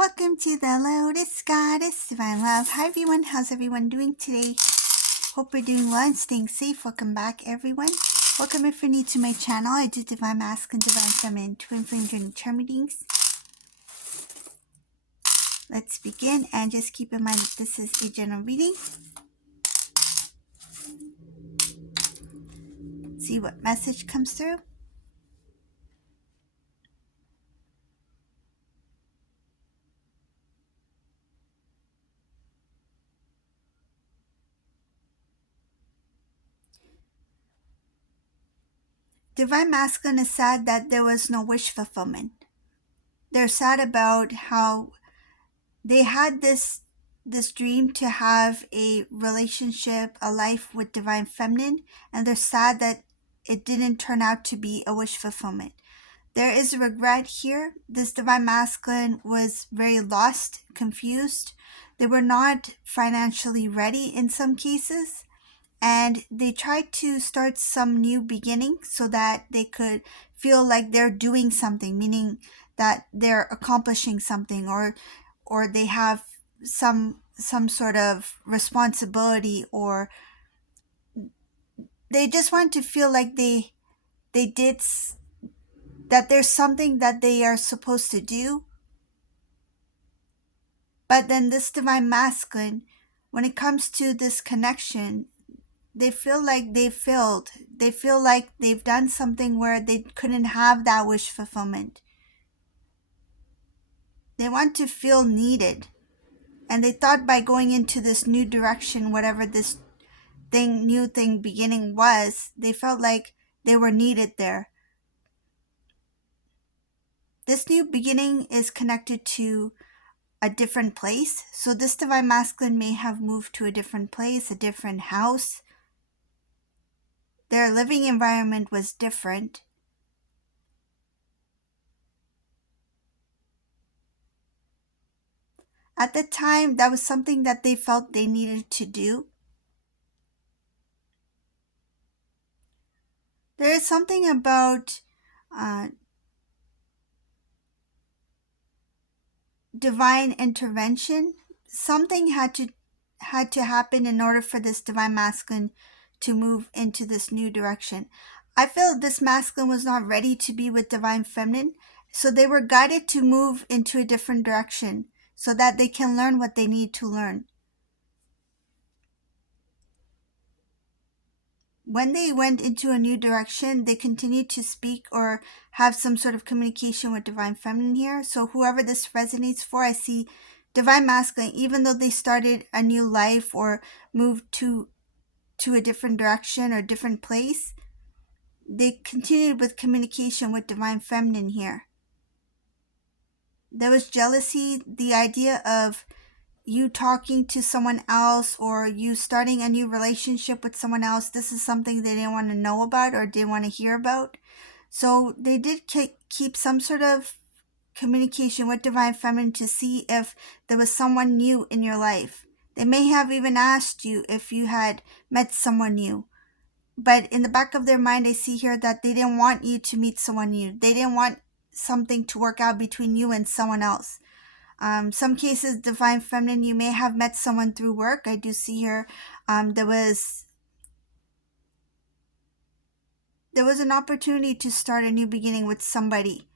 Welcome to the Lotus Goddess Divine Love. Hi everyone, how's everyone doing today? Hope you're doing well and staying safe. Welcome back everyone. Welcome if you're new to my channel. I do Divine Masculine, Divine Feminine, Twin Flame Journey Charm readings. Let's begin and just keep in mind that this is a general reading. See what message comes through. Divine Masculine is sad that there was no wish fulfillment. They're sad about how they had this dream to have a relationship, a life with Divine Feminine, and they're sad that it didn't turn out to be a wish fulfillment. There is regret here. This Divine Masculine was very lost, confused. They were not financially ready in some cases, and they tried to start some new beginning so that they could feel like they're doing something, meaning that they're accomplishing something, or they have some sort of responsibility, or they just want to feel like they did, that there's something that they are supposed to do. But then this Divine Masculine, when it comes to this connection, they feel like they failed. They feel like they've done something where they couldn't have that wish fulfillment. They want to feel needed. And they thought by going into this new direction, whatever this new thing beginning was, they felt like they were needed there. This new beginning is connected to a different place. So this Divine Masculine may have moved to a different place, a different house. Their living environment was different. At the time, that was something that they felt they needed to do. There is something about divine intervention. Something had to happen in order for this Divine Masculine to move into this new direction. I feel this masculine was not ready to be with Divine Feminine, so they were guided to move into a different direction so that they can learn what they need to learn. When they went into a new direction, they continued to speak or have some sort of communication with Divine Feminine here. So whoever this resonates for, I see Divine Masculine, even though they started a new life or moved to a different direction or different place, they continued with communication with Divine Feminine here. There was jealousy, the idea of you talking to someone else or you starting a new relationship with someone else. This is something they didn't want to know about or didn't want to hear about. So they did keep some sort of communication with Divine Feminine to see if there was someone new in your life. They may have even asked you if you had met someone new. But in the back of their mind, I see here that they didn't want you to meet someone new. They didn't want something to work out between you and someone else. Some cases, Divine Feminine, you may have met someone through work. I do see here there was an opportunity to start a new beginning with somebody.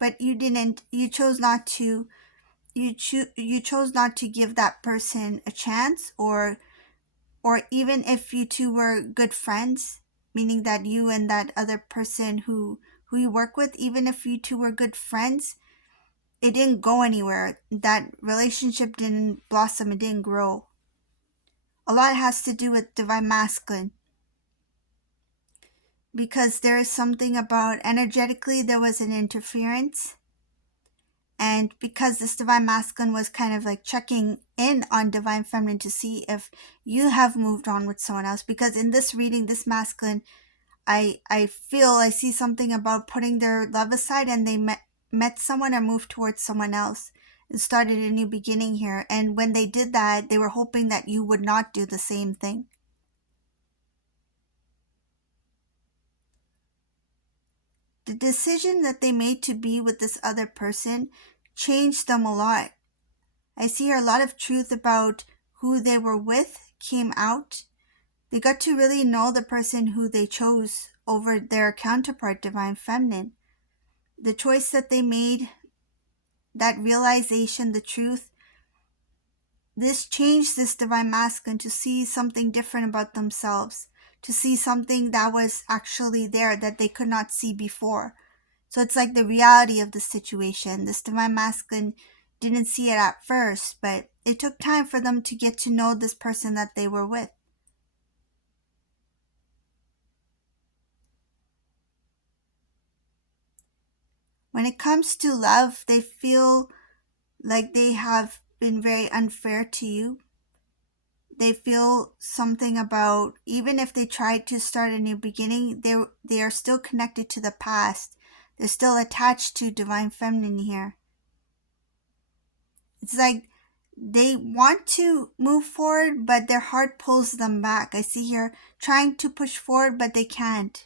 But you didn't. You chose not to. You chose not to give that person a chance, or even if you two were good friends, meaning that you and that other person who you work with, even if you two were good friends, it didn't go anywhere. That relationship didn't blossom, it didn't grow. A lot has to do with Divine Masculine, because there is something about energetically there was an interference. And because this Divine Masculine was kind of like checking in on Divine Feminine to see if you have moved on with someone else. Because in this reading, this masculine, I feel I see something about putting their love aside, and they met someone or moved towards someone else and started a new beginning here. And when they did that, they were hoping that you would not do the same thing. The decision that they made to be with this other person changed them a lot. I see here a lot of truth about who they were with came out. They got to really know the person who they chose over their counterpart, Divine Feminine. The choice that they made, that realization, the truth, this changed this Divine Masculine to see something different about themselves, to see something that was actually there that they could not see before. So it's like the reality of the situation. This Divine Masculine didn't see it at first, but it took time for them to get to know this person that they were with. When it comes to love, they feel like they have been very unfair to you. They feel something about, even if they tried to start a new beginning, they are still connected to the past. They're still attached to Divine Feminine here. It's like they want to move forward, but their heart pulls them back. I see here trying to push forward, but they can't.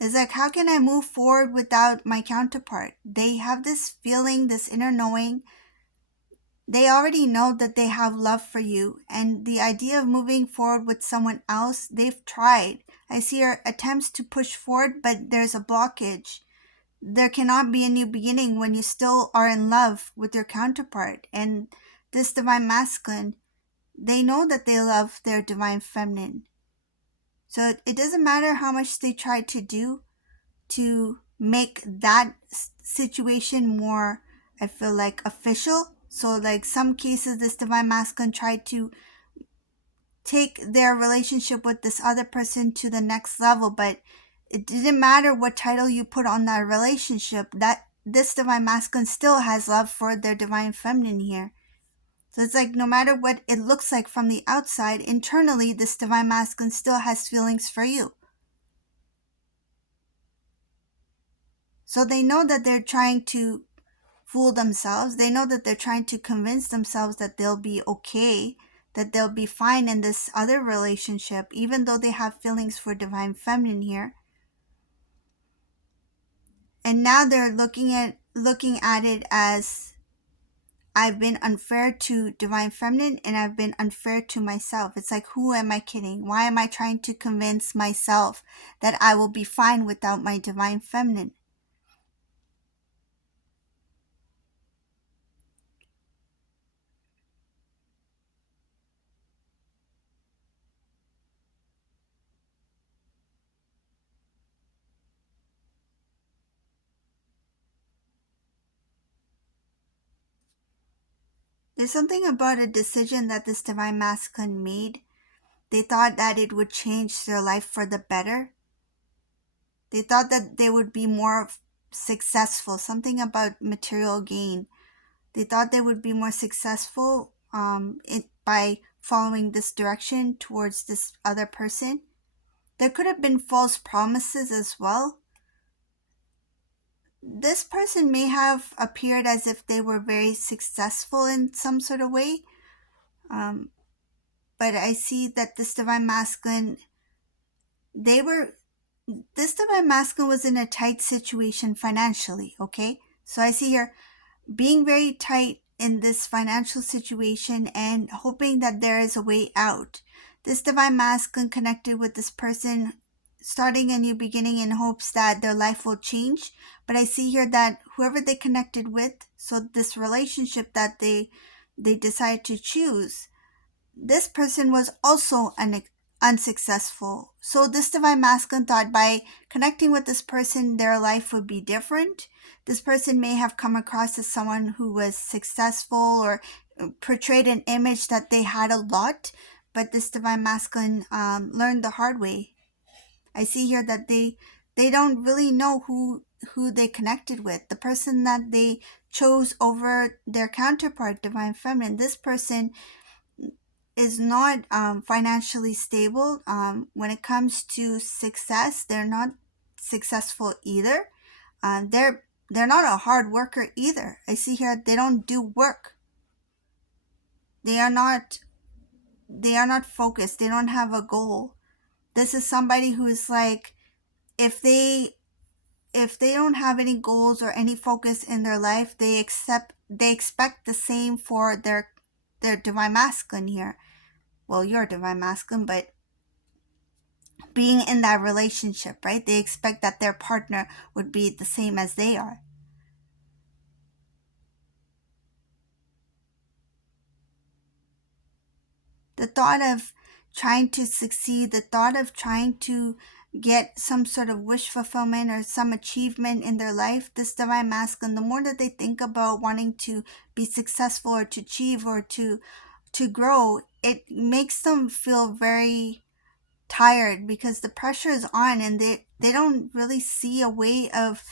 It's like, how can I move forward without my counterpart? They have this feeling, this inner knowing. They already know that they have love for you, and the idea of moving forward with someone else, they've tried. I see her attempts to push forward, but there's a blockage. There cannot be a new beginning when you still are in love with your counterpart. And this Divine Masculine, they know that they love their Divine Feminine. So it doesn't matter how much they try to do to make that situation more, I feel like, official. So like some cases, this Divine Masculine tried to take their relationship with this other person to the next level, but it didn't matter what title you put on that relationship, that this Divine Masculine still has love for their Divine Feminine here. So it's like no matter what it looks like from the outside, internally this Divine Masculine still has feelings for you. So they know that they're trying to fool themselves. They know that they're trying to convince themselves that they'll be okay, that they'll be fine in this other relationship, even though they have feelings for Divine Feminine here. And now they're looking at it as, I've been unfair to Divine Feminine and I've been unfair to myself. It's like, who am I kidding? Why am I trying to convince myself that I will be fine without my Divine Feminine? There's something about a decision that this Divine Masculine made. They thought that it would change their life for the better. They thought that they would be more successful, something about material gain. They thought they would be more successful by following this direction towards this other person. There could have been false promises as well. This person may have appeared as if they were very successful in some sort of way. But I see that this Divine Masculine, this Divine Masculine was in a tight situation financially, okay? So I see here being very tight in this financial situation and hoping that there is a way out. This Divine Masculine connected with this person, starting a new beginning in hopes that their life will change. But I see here that whoever they connected with, so this relationship that they decide to choose, this person was also unsuccessful. So this Divine Masculine thought by connecting with this person, their life would be different. This person may have come across as someone who was successful or portrayed an image that they had a lot, but this Divine Masculine learned the hard way. I see here that they don't really know who they connected with. The person that they chose over their counterpart, Divine Feminine, this person is not financially stable. When it comes to success, they're not successful either. They're not a hard worker either. I see here they don't do work. They are not focused. They don't have a goal. This is somebody who's like, if they if they don't have any goals or any focus in their life, they expect the same for their divine masculine here. Well, you're divine masculine, but being in that relationship, right? They expect that their partner would be the same as they are. The thought of trying to succeed, the thought of trying to get some sort of wish fulfillment or some achievement in their life, this divine masculine, the more that they think about wanting to be successful or to achieve or to grow, it makes them feel very tired because the pressure is on, and they don't really see a way of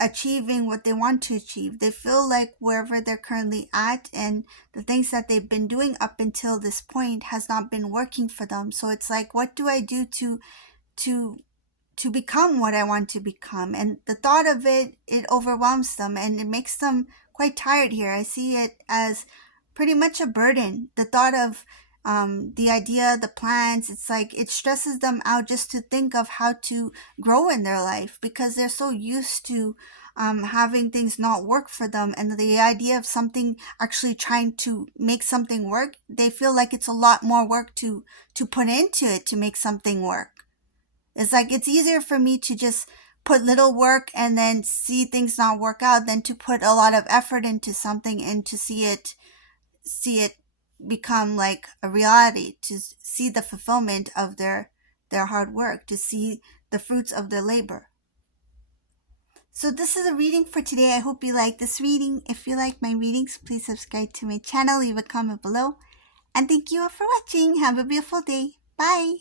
achieving what they want to achieve. They feel like wherever they're currently at and the things that they've been doing up until this point has not been working for them. So it's like, what do I do to to become what I want to become? And the thought of it overwhelms them and it makes them quite tired here. I see it as pretty much a burden. The thought of the idea, the plans, it's like it stresses them out just to think of how to grow in their life because they're so used to having things not work for them. And the idea of something actually trying to make something work, they feel like it's a lot more work to put into it to make something work. It's like it's easier for me to just put little work and then see things not work out than to put a lot of effort into something and to see it become like a reality, to see the fulfillment of their hard work, to see the fruits of their labor. So this is a reading for today. I hope you like this reading. If you like my readings, please subscribe to my channel, leave a comment below. And thank you all for watching. Have a beautiful day. Bye.